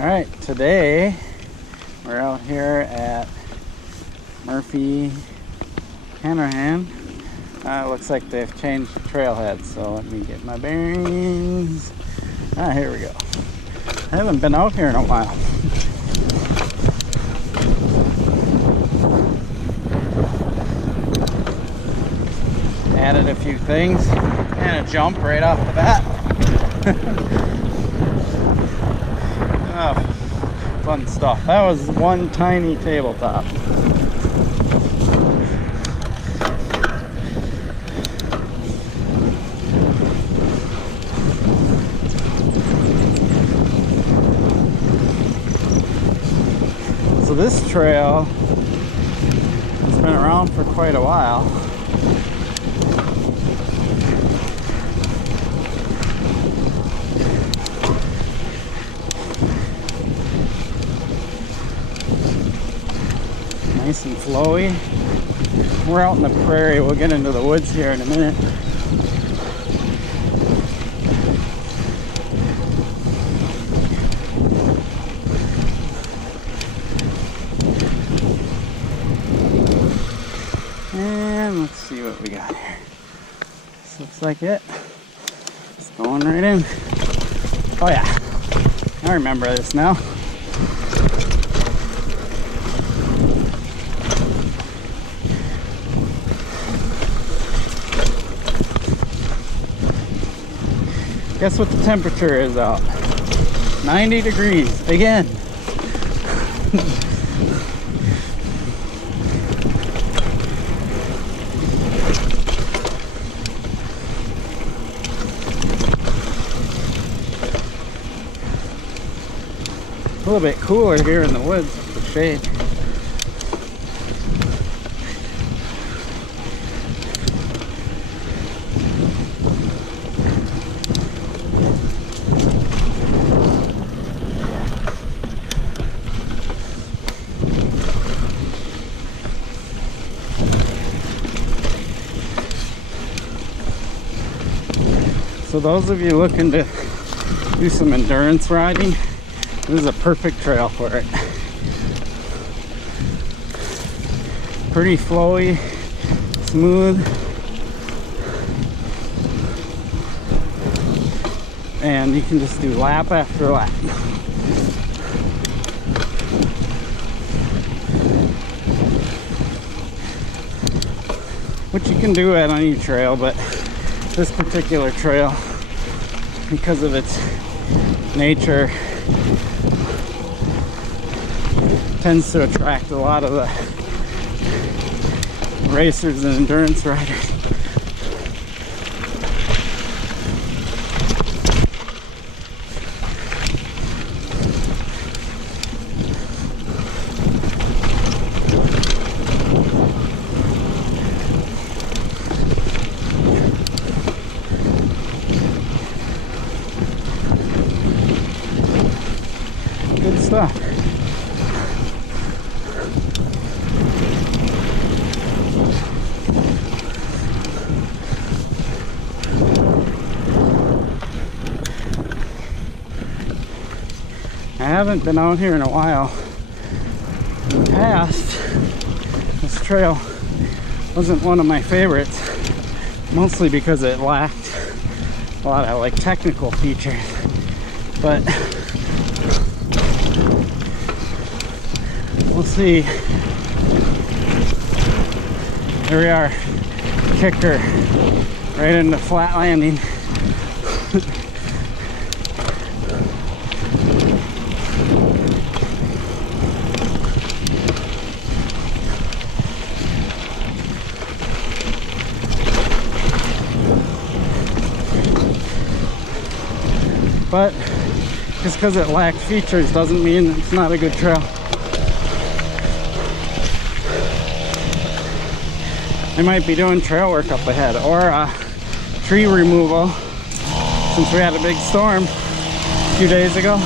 Alright, today we're out here at Murphy Hanrehan. Looks like they've changed the trailhead, so let me get my bearings. Here we go. I haven't been out here in a while. Added a few things and a jump right off the bat. Oh, fun stuff. That was one tiny tabletop. So this trail has been around for quite a while. Nice and flowy. We're out in the prairie. We'll get into the woods here in a minute. And let's see what we got here. This looks like it. It's going right in. Oh yeah, I remember this now. Guess what the temperature is out? 90 degrees again. A little bit cooler here in the woods with the shade. So those of you looking to do some endurance riding, this is a perfect trail for it. Pretty flowy, smooth, and you can just do lap after lap. Which you can do at any trail, but this particular trail, because of its nature, tends to attract a lot of the racers and endurance riders. Good stuff. I haven't been out here in a while. In the past, this trail wasn't one of my favorites, mostly because it lacked a lot of like technical features. But we'll see. Here we are, kicker right into flat landing. But just because it lacked features doesn't mean it's not a good trail. They might be doing trail work up ahead, or tree removal, since we had a big storm a few days ago.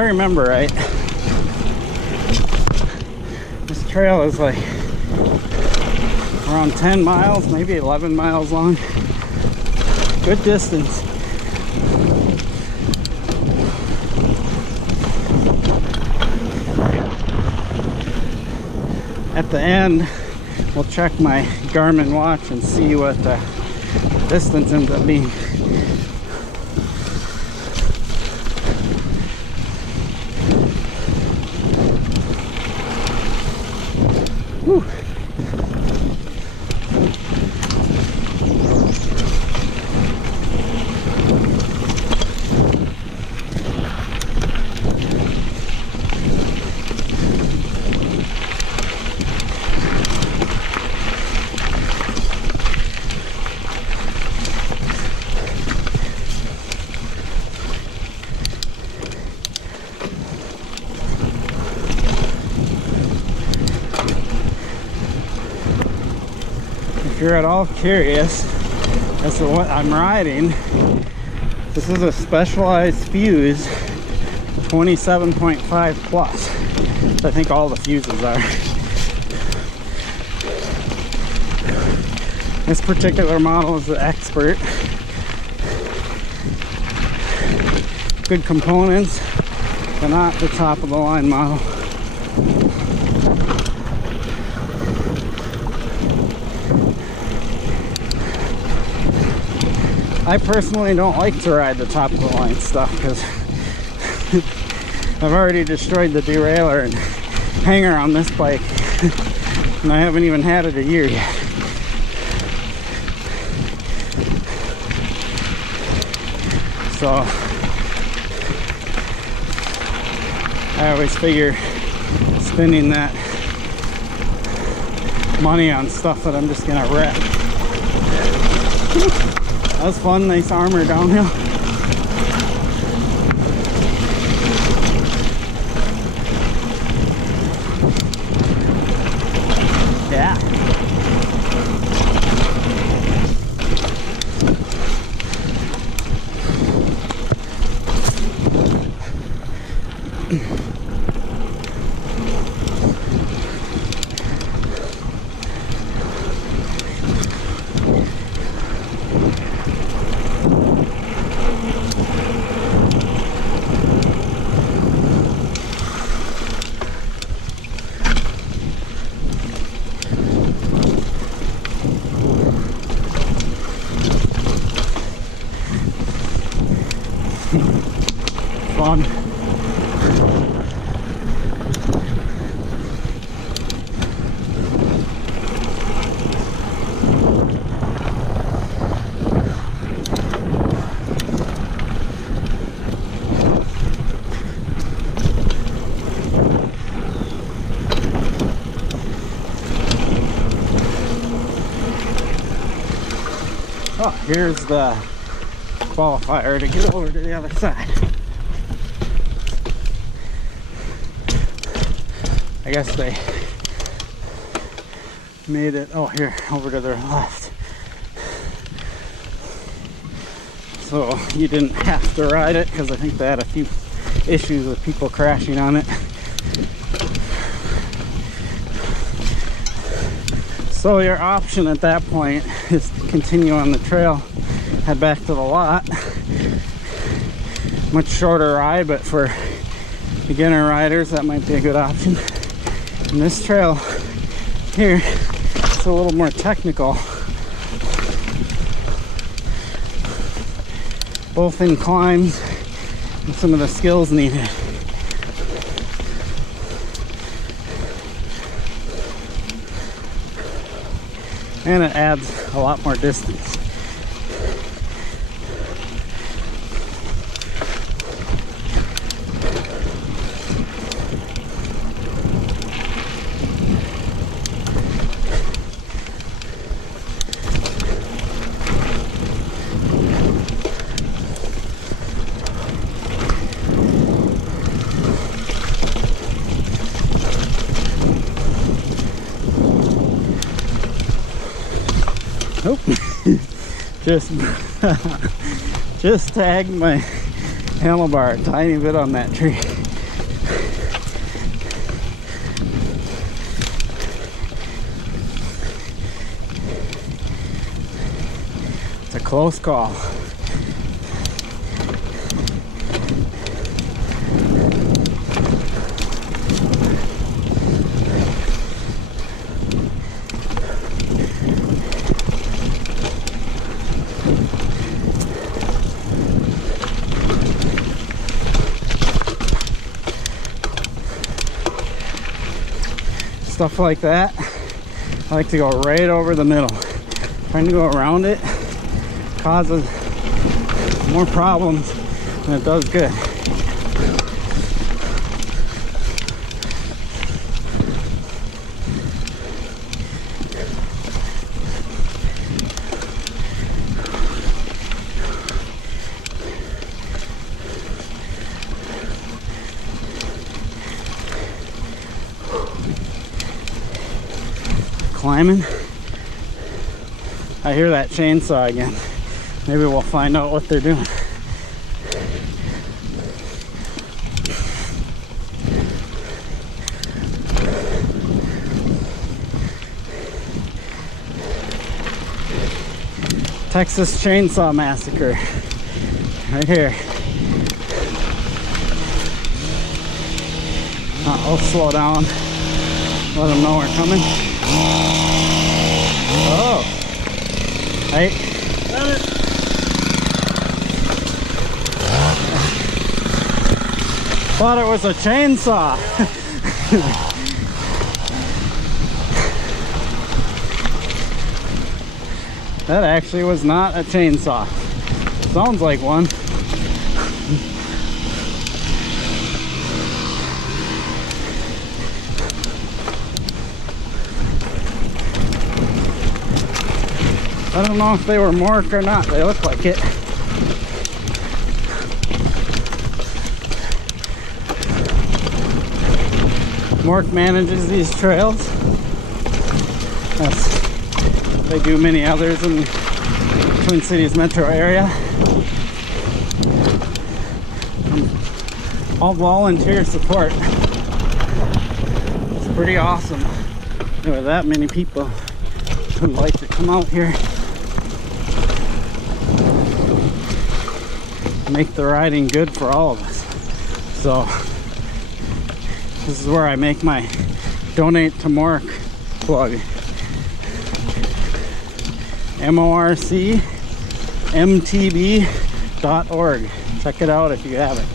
I remember right, this trail is like around 10 miles, maybe 11 miles long. Good distance. At the end, we'll check my Garmin watch and see what the distance ends up being. Whew. If you're at all curious as to what I'm riding, this is a Specialized Fuse 27.5 plus. I think all the fuses are. This particular model is the Expert. Good components, but not the top of the line model. I personally don't like to ride the top of the line stuff because I've already destroyed the derailleur and hanger on this bike and I haven't even had it a year yet. So I always figure spending that money on stuff that I'm just gonna wreck. That was fun, nice armor downhill. Yeah. Fun. Oh, here's the qualifier to get over to the other side. I guess they made it, oh here, over to their left. So you didn't have to ride it because I think they had a few issues with people crashing on it. So your option at that point is to continue on the trail, head back to the lot. Much shorter ride, but for beginner riders that might be a good option. And this trail here, it's a little more technical, both in climbs and some of the skills needed. And it adds a lot more distance. Nope. just tagged my handlebar a tiny bit on that tree. close call. Stuff like that, I like to go right over the middle. Trying to go around it causes more problems than it does good. Climbing. I hear that chainsaw again. Maybe we'll find out what they're doing. Texas Chainsaw Massacre. Right here. I'll slow down. Let them know we're coming. Oh. Hey. Thought it was a chainsaw. That actually was not a chainsaw. Sounds like one. I don't know if they were mork or not. They look like it. Mork manages these trails. They do many others in the Twin Cities metro area. All volunteer support. It's pretty awesome. There were that many people who would like to come out here. Make the riding good for all of us. So this is where I make my donate to Mork plug. morcmtb.org. Check it out if you haven't.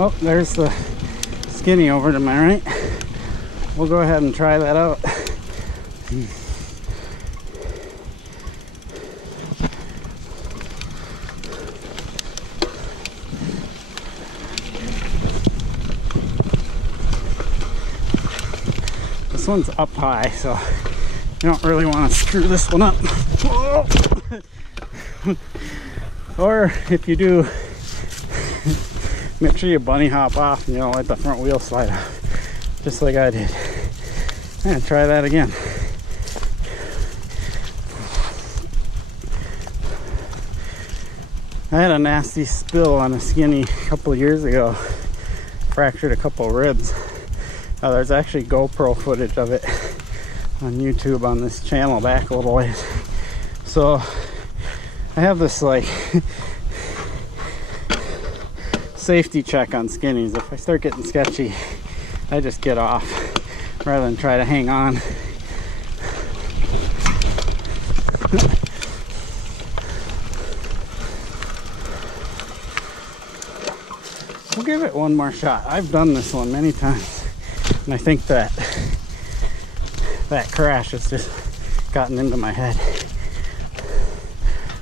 Oh, there's the skinny over to my right. We'll go ahead and try that out. This one's up high, so you don't really want to screw this one up. Or if you do, make sure you bunny hop off and you don't let the front wheel slide off, just like I did. I'm gonna try that again. I had a nasty spill on a skinny a couple of years ago. Fractured a couple ribs. There's actually GoPro footage of it on YouTube on this channel back a little ways. So I have this like safety check on skinnies. If I start getting sketchy, I just get off rather than try to hang on. We'll give it one more shot. I've done this one many times, and I think that crash has just gotten into my head.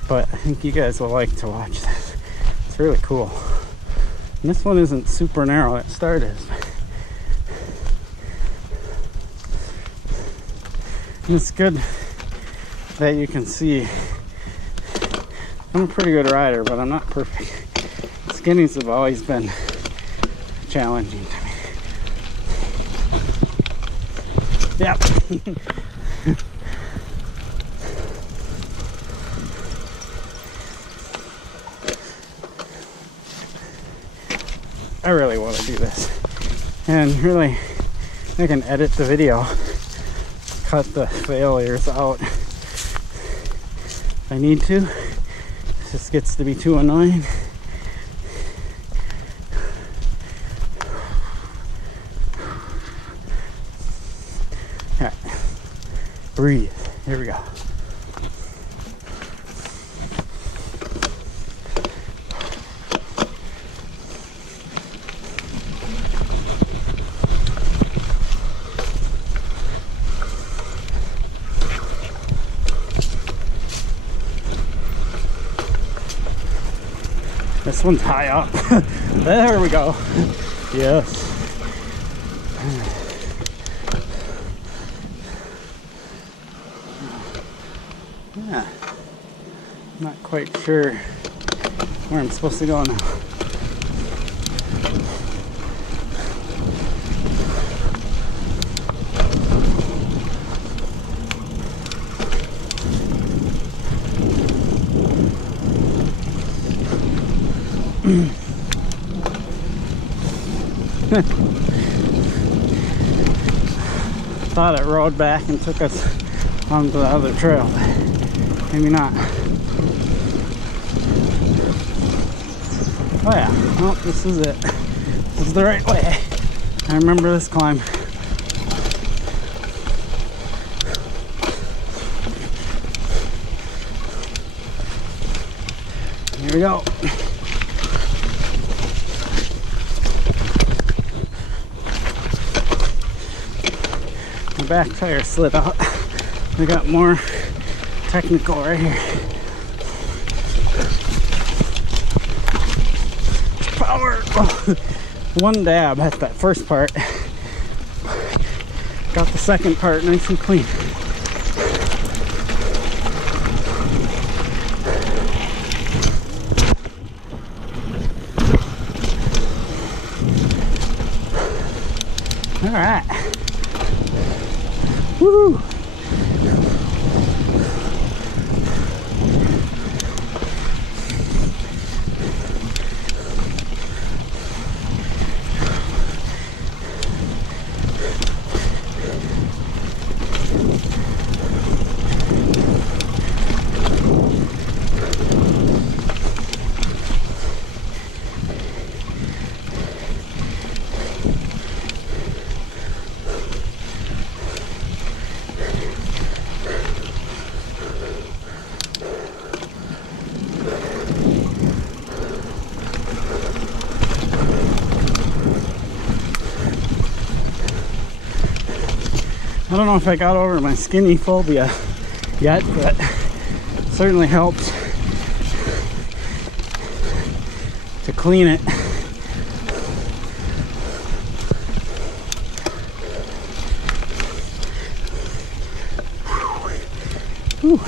But I think you guys will like to watch this. It's really cool. And this one isn't super narrow at start is. And it's good that you can see. I'm a pretty good rider, but I'm not perfect. Skinnies have always been challenging to me. Yep. I really want to do this. And really, I can edit the video, cut the failures out if I need to. This just gets to be too annoying. Alright, breathe. Here we go. This one's high up. There we go. Yes. Yeah. I'm not quite sure where I'm supposed to go now. Thought it rode back and took us onto the other trail. Maybe not. Oh yeah, well, this is it. This is the right way. I remember this climb. Here we go. My back tire slid out. We got more technical right here. Power! Oh, one dab at that first part. Got the second part nice and clean. All right. Woo! I don't know if I got over my skinny phobia yet, but it certainly helps to clean it. Whew.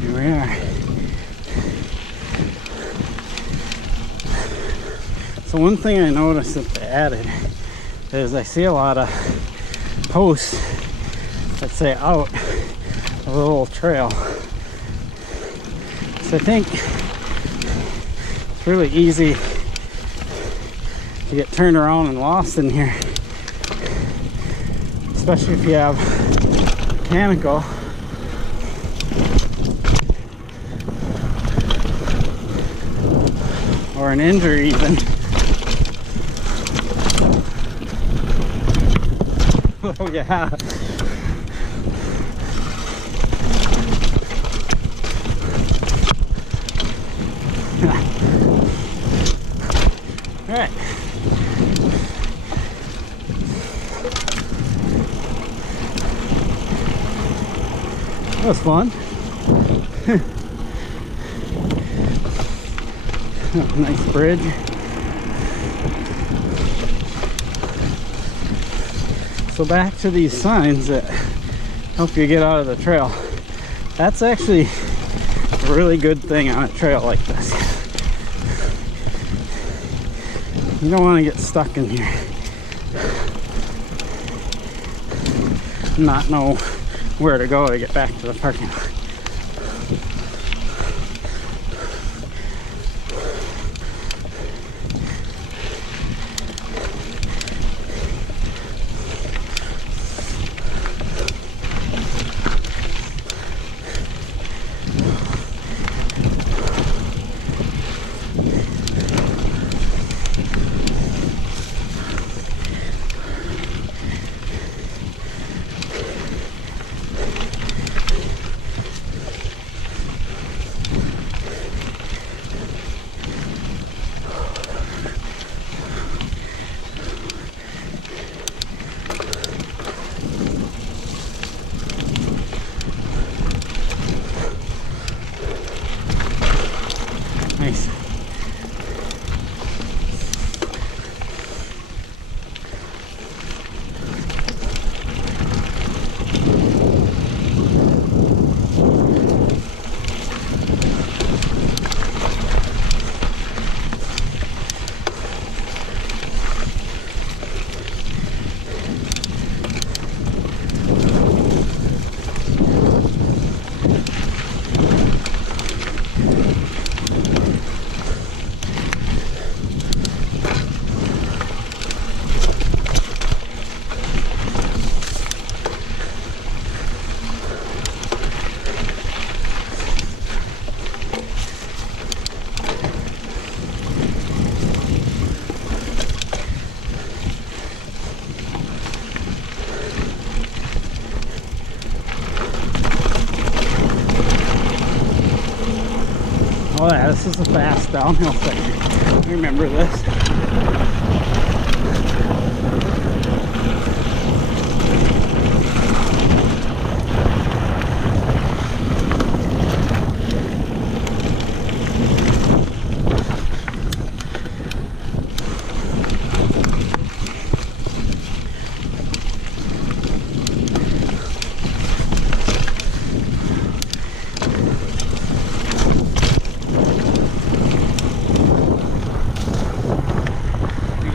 Here we are. So one thing I noticed that they added is I see a lot of posts that say out a little trail. So I think it's really easy to get turned around and lost in here, especially if you have mechanical. an injury even. Oh yeah. All right. That was fun. Nice bridge. So back to these signs that help you get out of the trail. That's actually a really good thing on a trail like this. You don't want to get stuck in here. Not know where to go to get back to the parking lot. Nice. Oh yeah, this is a fast downhill section. Remember this.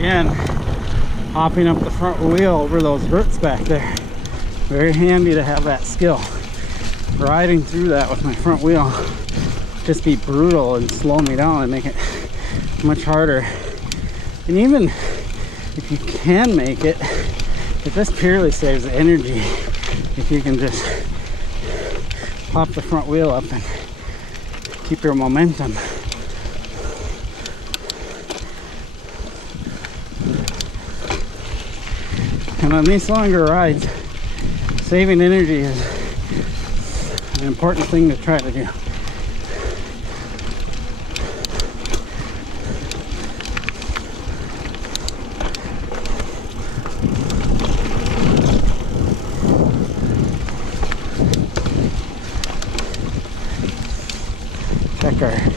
Again, hopping up the front wheel over those roots back there. Very handy to have that skill. Riding through that with my front wheel just be brutal and slow me down and make it much harder. And even if you can make it, it just purely saves energy if you can just pop the front wheel up and keep your momentum. And on these longer rides, saving energy is an important thing to try to do. Check our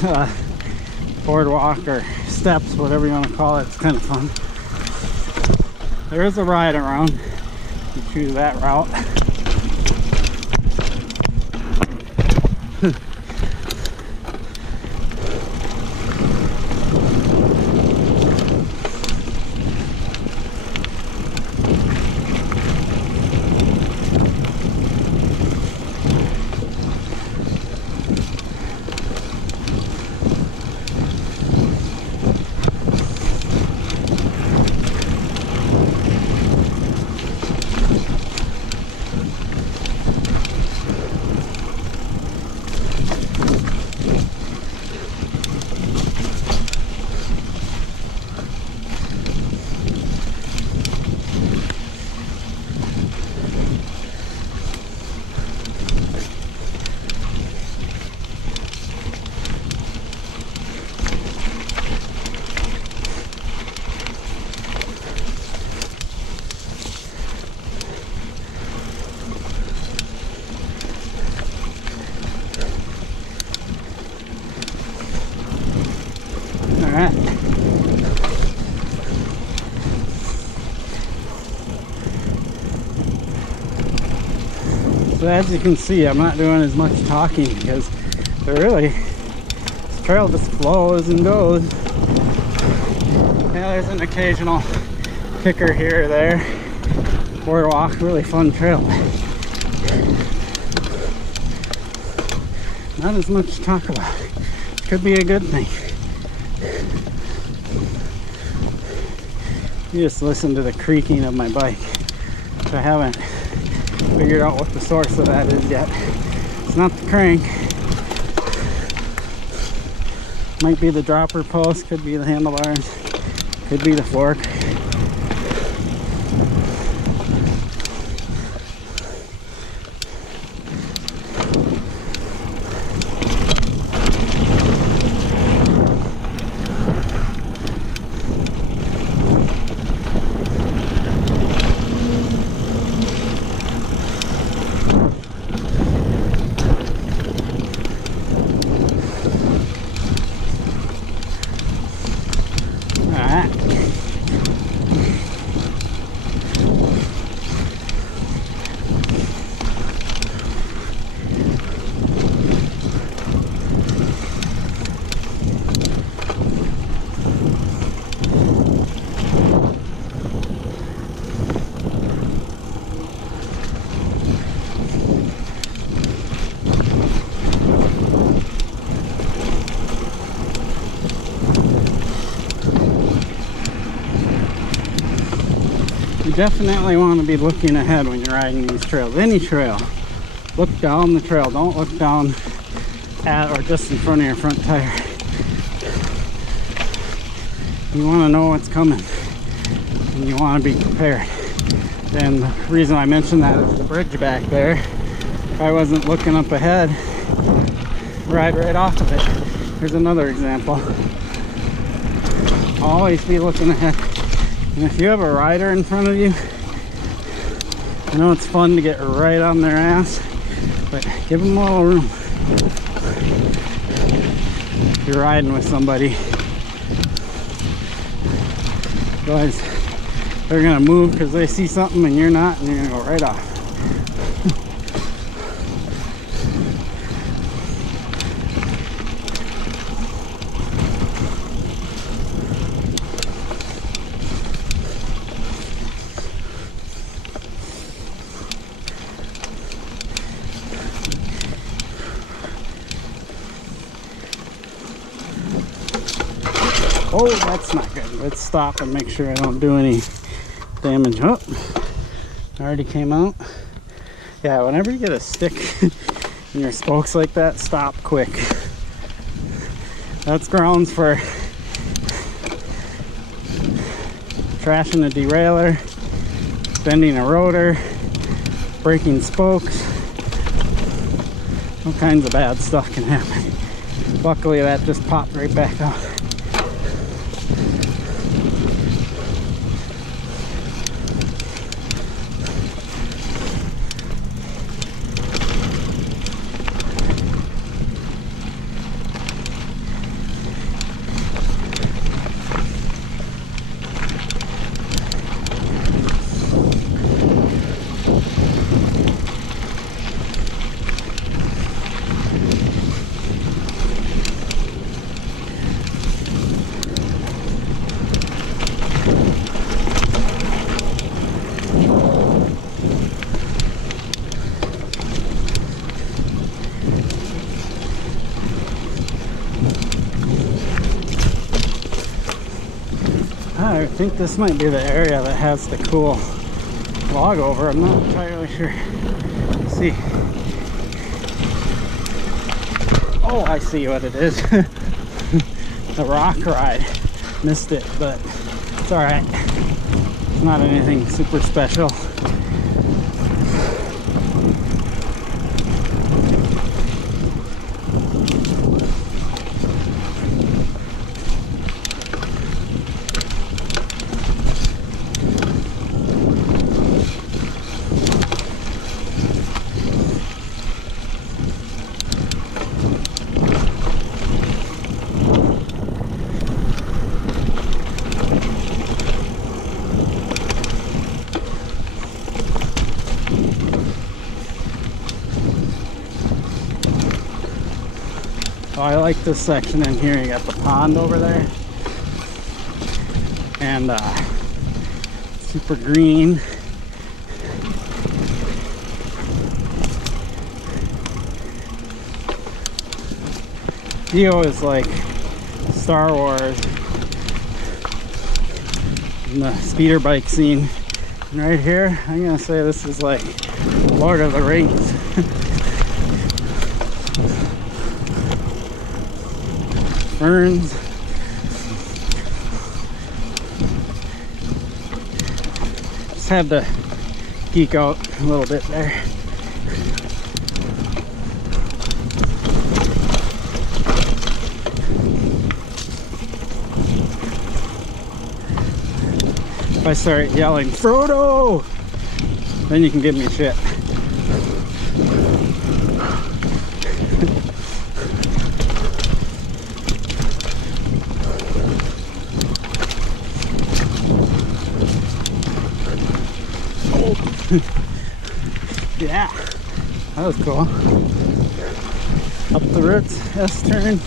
this boardwalk or steps, whatever you want to call it. It's kind of fun. There is a ride around. You choose that route. Alright. So as you can see, I'm not doing as much talking because this trail just flows and goes. Yeah, there's an occasional kicker here or there. Boardwalk, really fun trail. Not as much to talk about. Could be a good thing. You just listen to the creaking of my bike, which I haven't figured out what the source of that is yet. It's not the crank. Might be the dropper post, could be the handlebars, could be the fork. You definitely want to be looking ahead when you're riding these trails. Any trail. Look down the trail. Don't look down at or just in front of your front tire. You want to know what's coming. And you want to be prepared. And the reason I mentioned that is the bridge back there. If I wasn't looking up ahead, ride right off of it. Here's another example. Always be looking ahead. And if you have a rider in front of you, I know it's fun to get right on their ass, but give them a little room. If you're riding with somebody, guys, they're gonna move because they see something and you're not, and you're gonna go right off. Oh, that's not good. Let's stop and make sure I don't do any damage. Oh, already came out. Yeah, whenever you get a stick in your spokes like that, stop quick. That's grounds for trashing a derailleur, bending a rotor, breaking spokes. All kinds of bad stuff can happen. Luckily, that just popped right back out. I think this might be the area that has the cool log over. I'm not entirely sure. Let's see. Oh, I see what it is. The rock ride. Missed it, but it's alright. It's not anything super special. Oh, I like this section in here. You got the pond over there, and super green. Theo is like Star Wars in the speeder bike scene. And right here, I'm gonna say this is like Lord of the Rings. Ferns. Just had to geek out a little bit there. If I start yelling Frodo, then you can give me shit. Yeah, that was cool. Up the roots, S-turn.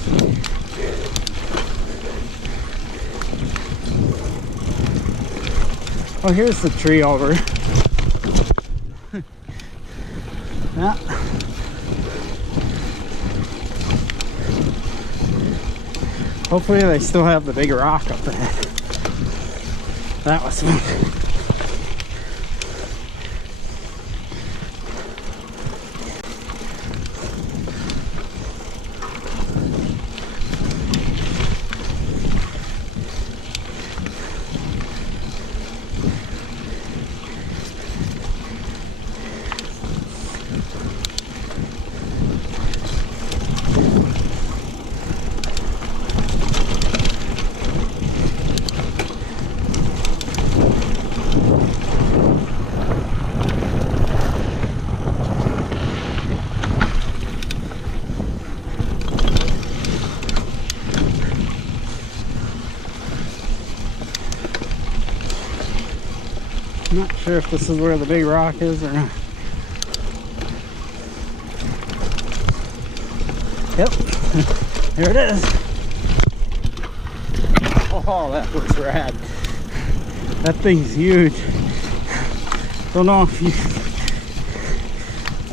Oh, here's the tree over. Yeah. Hopefully they still have the big rock up there. That was fun. I'm not sure if this is where the big rock is or not. Yep, there it is. Oh, that was rad. That thing's huge. Don't know if you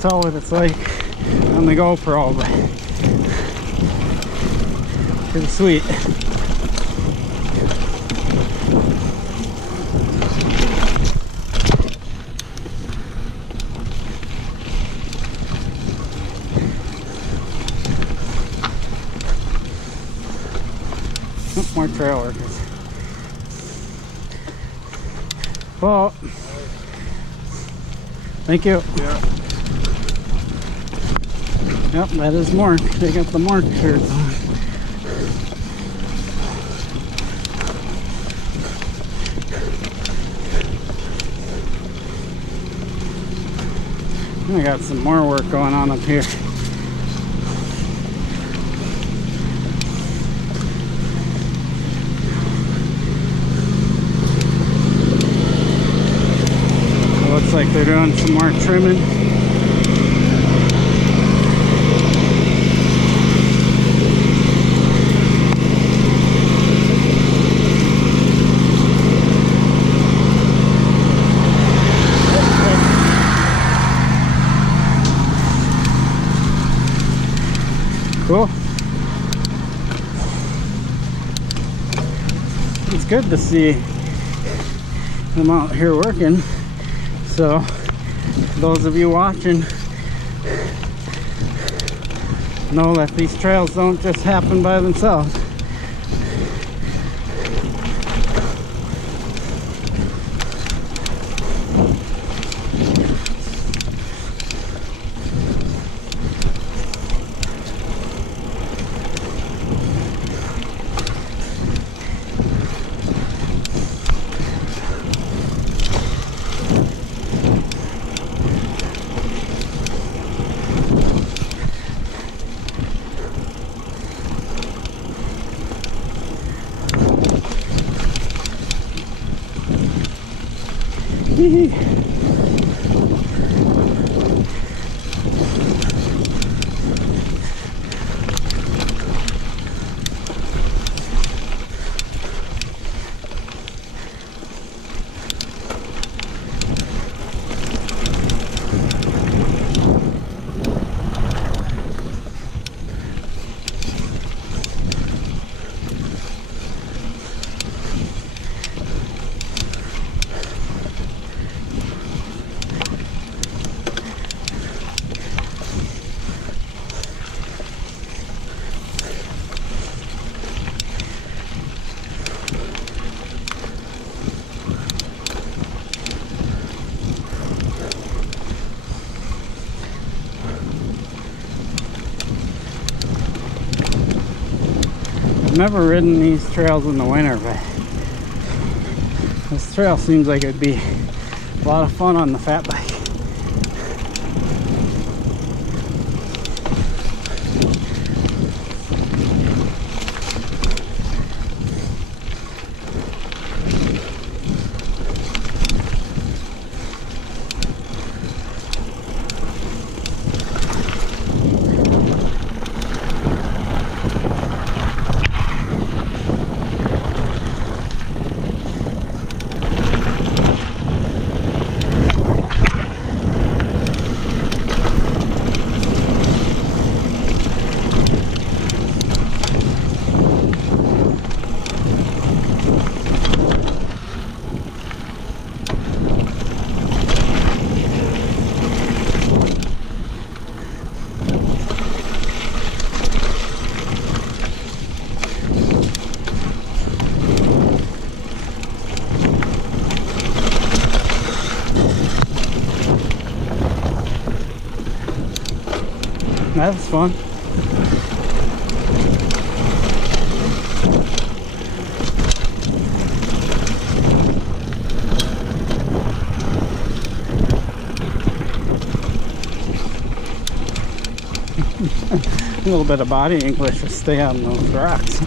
saw what it's like on the GoPro, but pretty sweet. More trail workers. Well, thank you. Yeah. Yep, that is Mark. They got the Mark shirts on. I got some more work going on up here. Looks like they're doing some more trimming. Cool. it's good to see them out here working. So those of you watching know that these trails don't just happen by themselves. Never ridden these trails in the winter, but this trail seems like it'd be a lot of fun on the fat bike. That was fun. A little bit of body English to stay on those rocks.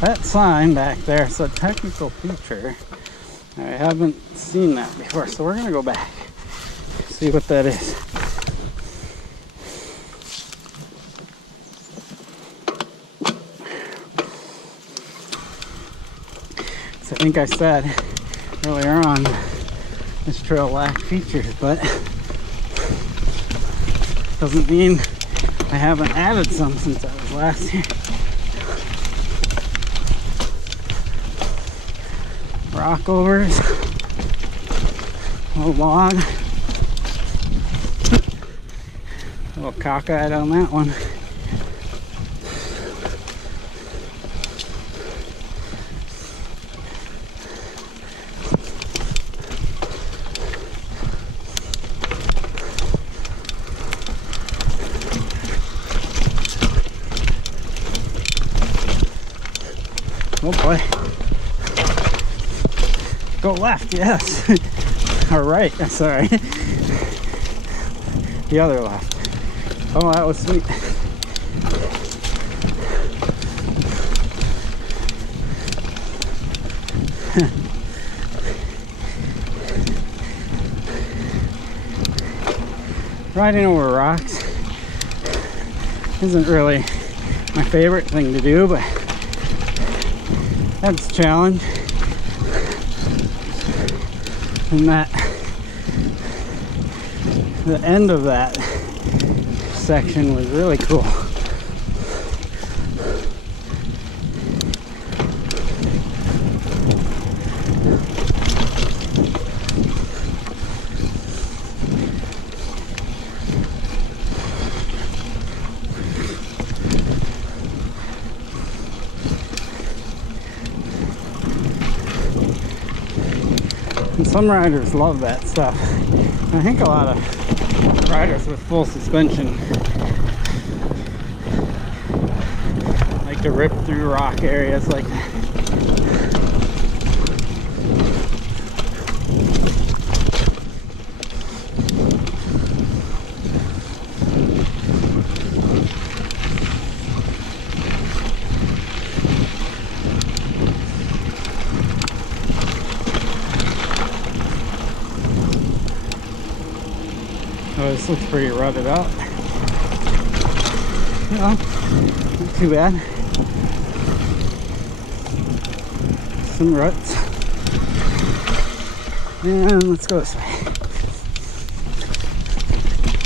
That sign back there is a technical feature. I haven't seen that before, so we're gonna go back, see what that is. So I think I said earlier on this trail lacked features, but doesn't mean I haven't added some since I was last here. Rock overs, a little log, a little cockeyed on that one. Oh boy. Go left, yes. Or right, sorry. The other left. Oh, that was sweet. Riding over rocks isn't really my favorite thing to do, but that's a challenge. And the end of that section was really cool. And some riders love that stuff. I think a lot of riders with full suspension like to rip through rock areas like that. Oh, this looks pretty rutted out. You know, not too bad. Some ruts. And let's go this way.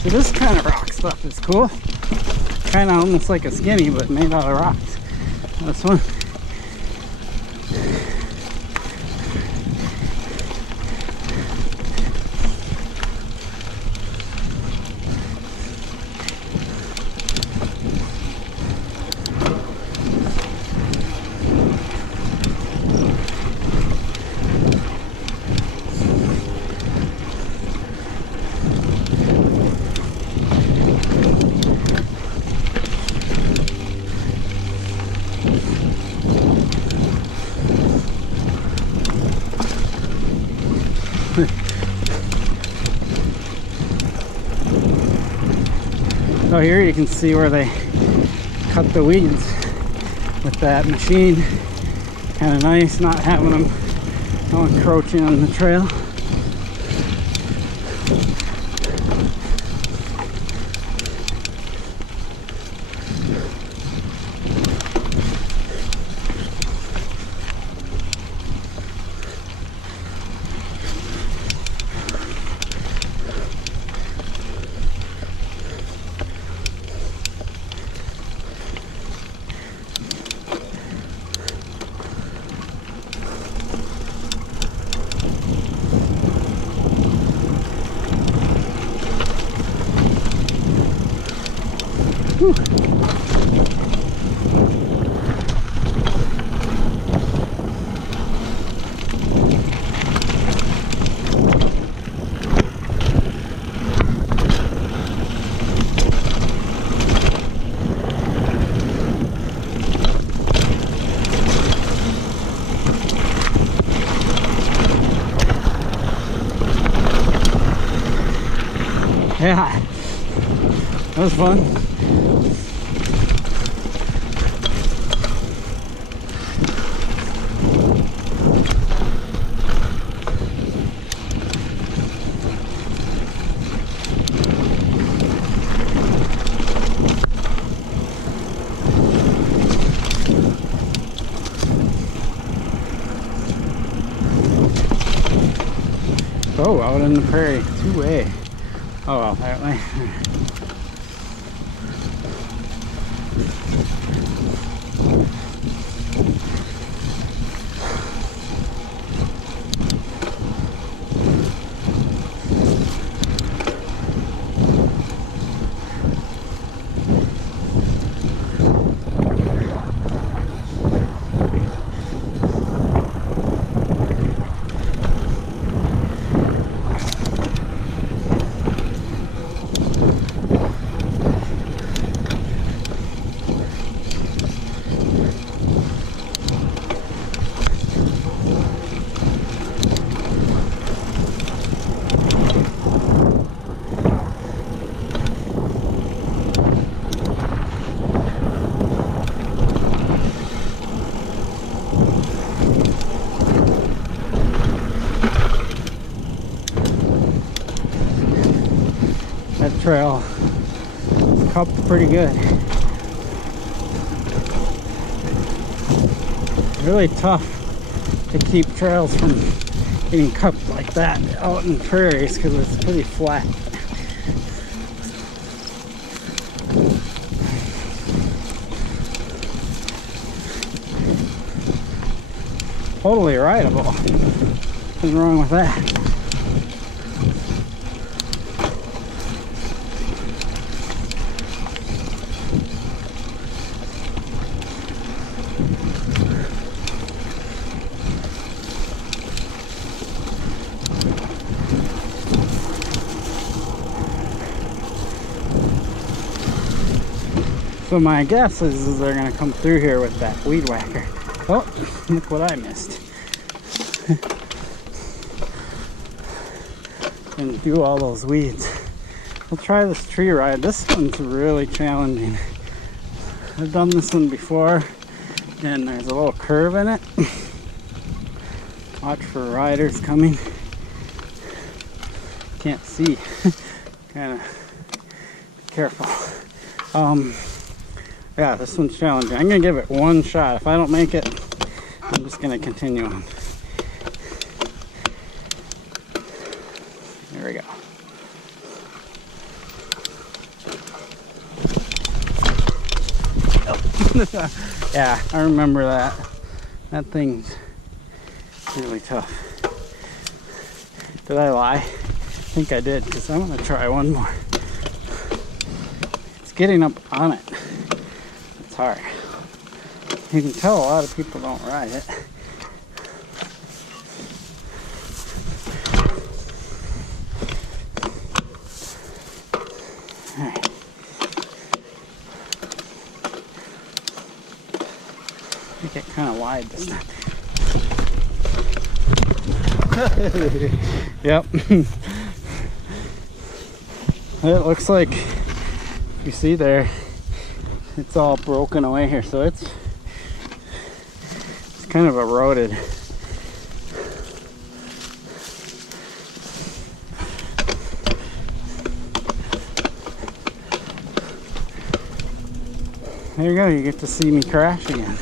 So this kind of rock stuff is cool. Kind of almost like a skinny, but made out of rocks. This one. So here you can see where they cut the weeds with that machine. Kind of nice not having them all encroaching on the trail. Yeah, that was fun. Oh, out in the prairie, two-way. Oh well, that way. That trail is cupped pretty good. Really tough to keep trails from getting cupped like that out in prairies because it's pretty flat. Totally rideable. Nothing wrong with that. So my guess is they're gonna come through here with that weed whacker. Oh, look what I missed. And do all those weeds. We'll try this tree ride. This one's really challenging. I've done this one before, and there's a little curve in it. Watch for riders coming. Can't see. Kind of be careful. Yeah, this one's challenging. I'm gonna give it one shot. If I don't make it, I'm just gonna continue on. There we go. Oh. Yeah, I remember that. That thing's really tough. Did I lie? I think I did, because I'm gonna try one more. It's getting up on it. It's hard. You can tell a lot of people don't ride it. Alright. I think it kind of wide this time. Yep. It looks like, you see there, it's all broken away here, so it's kind of eroded. There you go, you get to see me crash again.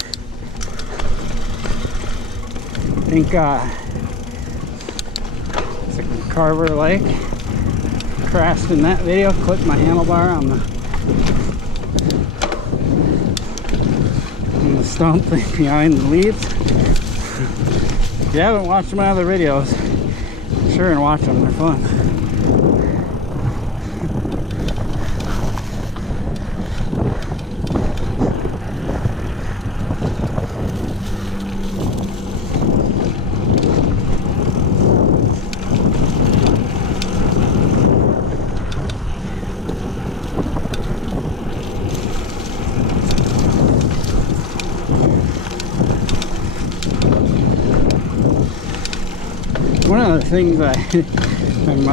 I think it's a Carver Lake. Crashed in that video, clipped my handlebar on the stump behind the leaves. If you haven't watched my other videos, be sure and watch them, they're fun. One of the things I'm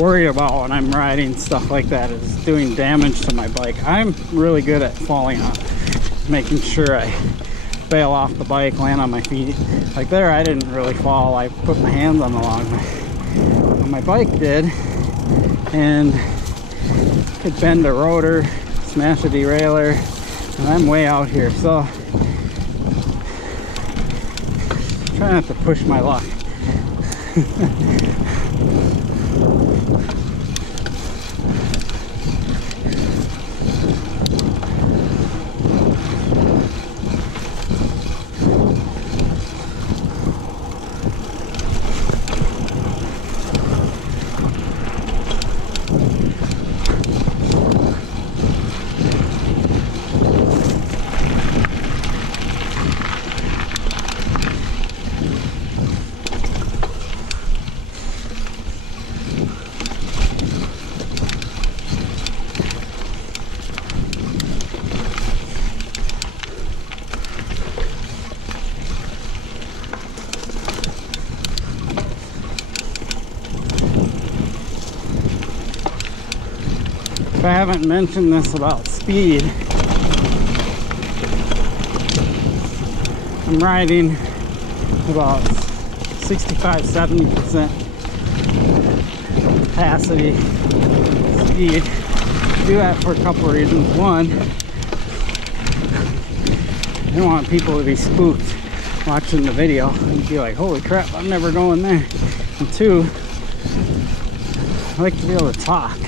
worried about when I'm riding stuff like that is doing damage to my bike. I'm really good at falling off, making sure I bail off the bike, land on my feet. Like there, I didn't really fall. I put my hands on the log. My bike did, and could bend a rotor, smash a derailleur, and I'm way out here. So try not to push my luck. If I haven't mentioned this about speed, I'm riding about 65–70% capacity speed. I do that for a couple of reasons. One, I don't want people to be spooked. watching the video and be like, holy crap, I'm never going there. And two, I like to be able to talk,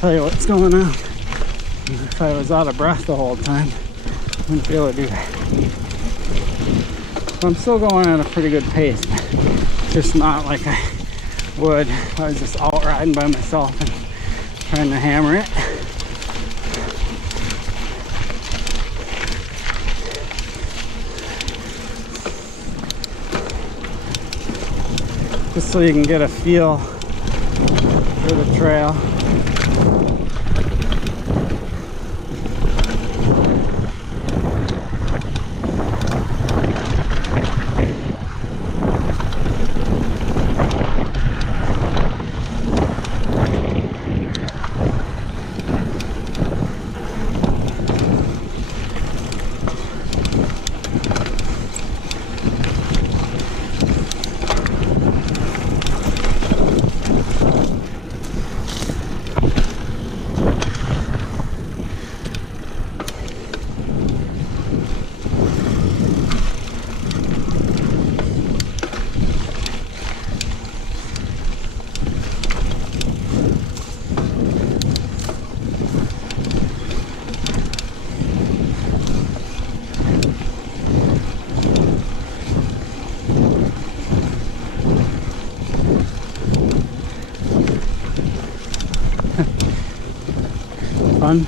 tell you what's going on. If I was out of breath the whole time, I wouldn't be able to do that. So I'm still going at a pretty good pace, just not like I would if I was just out riding by myself and trying to hammer it. Just so you can get a feel for the trail. Fun.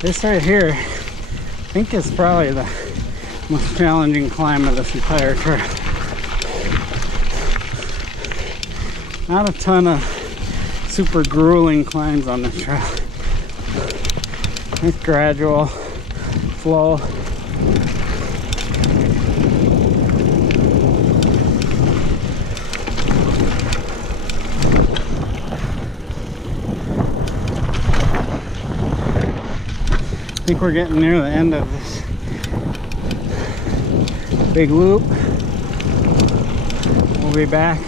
This right here, I think, is probably the most challenging climb of this entire trail. Not a ton of super grueling climbs on this trail. It's gradual flow. I think we're getting near the end of this big loop. We'll be back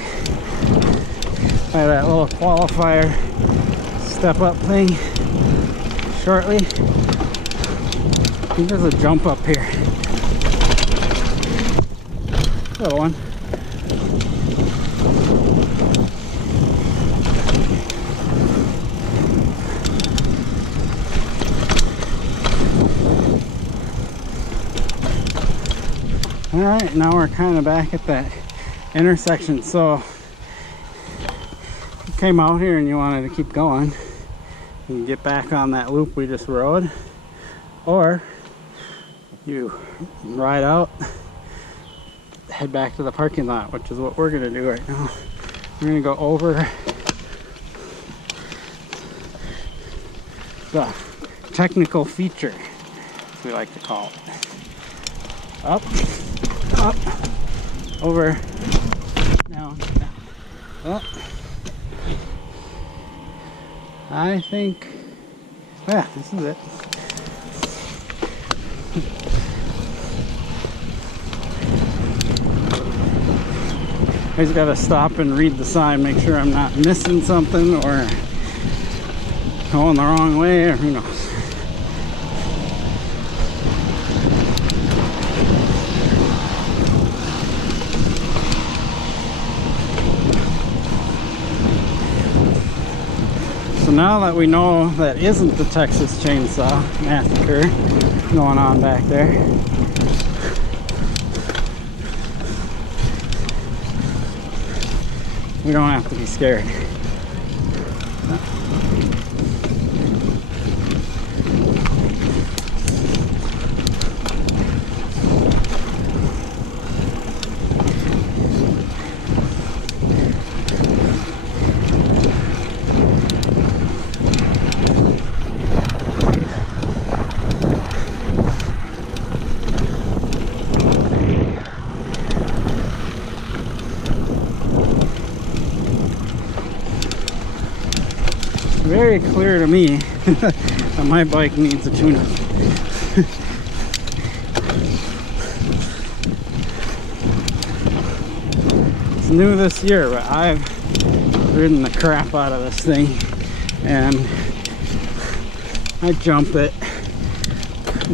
by that little qualifier step up thing shortly. I think there's a jump up here. Little one. All right, now we're kind of back at that intersection. So if you came out here and you wanted to keep going, you can get back on that loop we just rode, or you ride out, head back to the parking lot, which is what we're gonna do right now. We're gonna go over the technical feature, as we like to call it. Up, up, over, down, down, up. I think, yeah, this is it. I just gotta stop and read the sign, make sure I'm not missing something or going the wrong way, or who knows. So now that we know that isn't the Texas Chainsaw Massacre going on back there, we don't have to be scared. Very clear to me that my bike needs a tune-up. It's new this year, but I've ridden the crap out of this thing, and I jump it,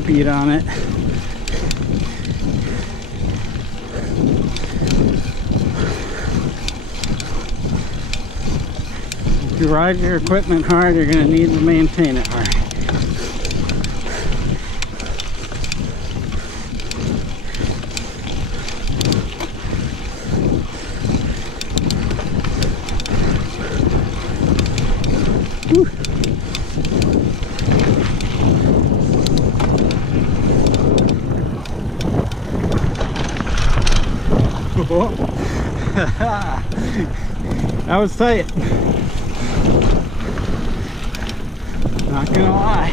beat on it. If you ride your equipment hard, you're going to need to maintain it hard. Whew. That was tight. Not gonna lie.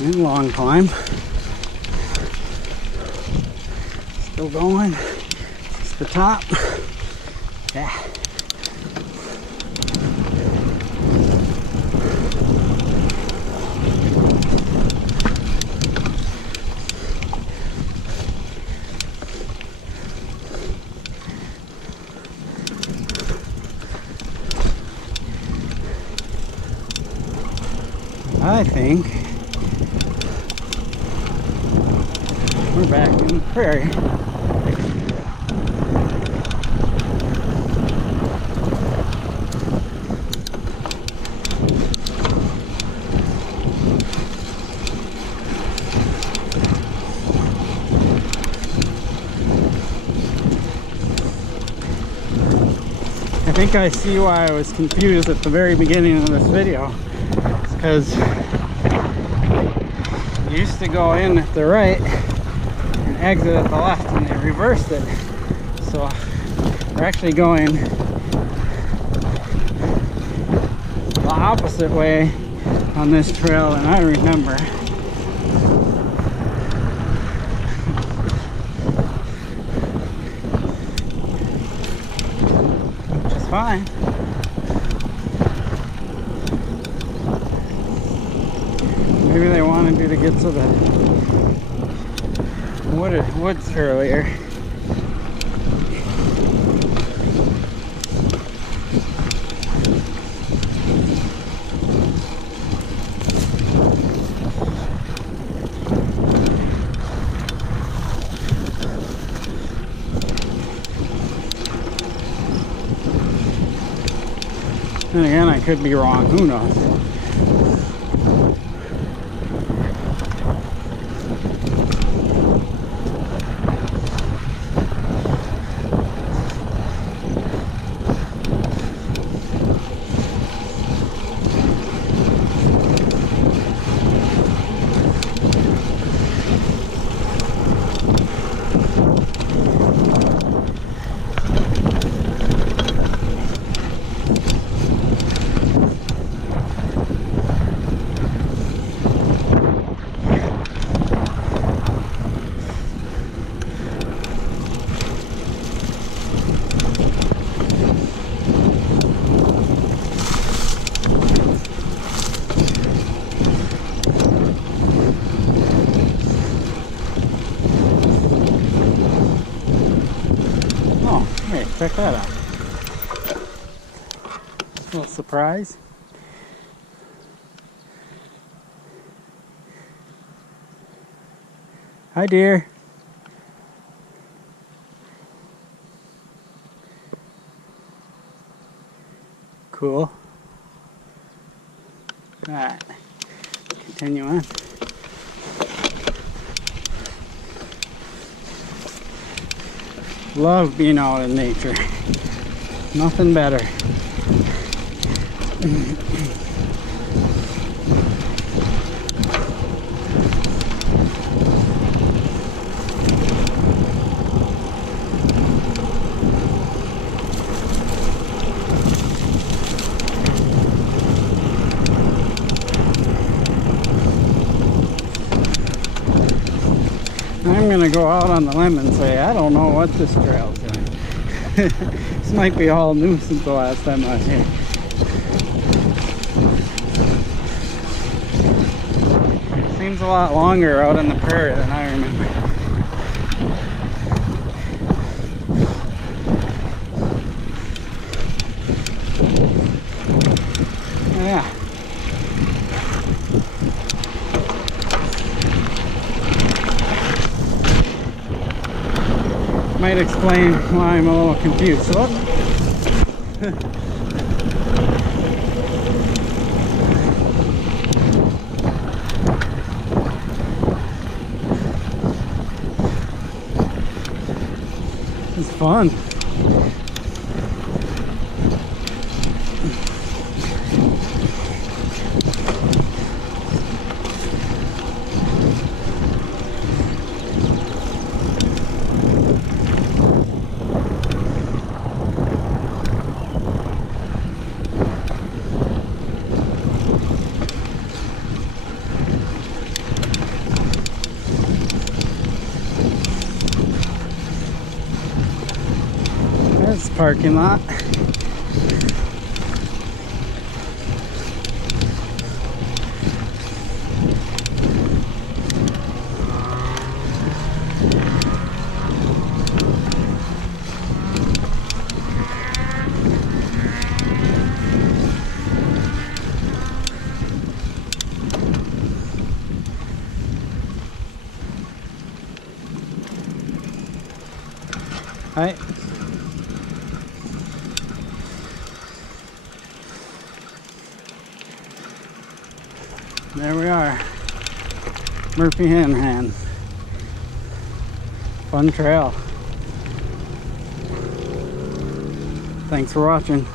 And long climb. Still going. It's the top. Yeah. I think we're back in the prairie. I think I see why I was confused at the very beginning of this video. It's because you used to go in at the right and exit at the left, and they reversed it. So we're actually going the opposite way on this trail than I remember. Which is fine. Maybe they wanted you to get to the woods earlier. And again, I could be wrong, who knows? Hey, check that out. Little surprise. Hi, dear. Cool. Alright, continue on. Love being out in nature. Nothing better. I'm gonna go out on the limb and say I don't know what this trail's doing. This might be all new since the last time I was here. Seems a lot longer out in the prairie than I remember. Yeah. Might explain why I'm a little confused. So it's fun. There's the parking lot. Hi. There we are. Murphy Hanrehan. Fun trail. Thanks for watching.